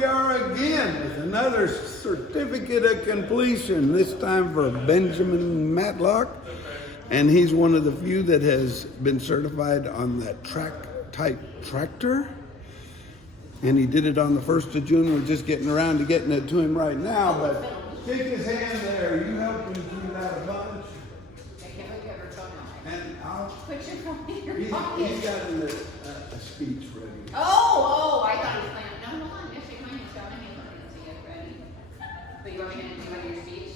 we are again with another certificate of completion, this time for Benjamin Matlock. And he's one of the few that has been certified on that track-type tractor. And he did it on the 1st of June. We're just getting around to getting it to him right now, but shake his hand there. You helped him do that a bunch. And I'll put your phone in your he's pocket. got a speech ready. Oh, I thought he was playing. No, hold on. Just shake my hand. Got my hand on it. So you get ready. But you want me to do your speech?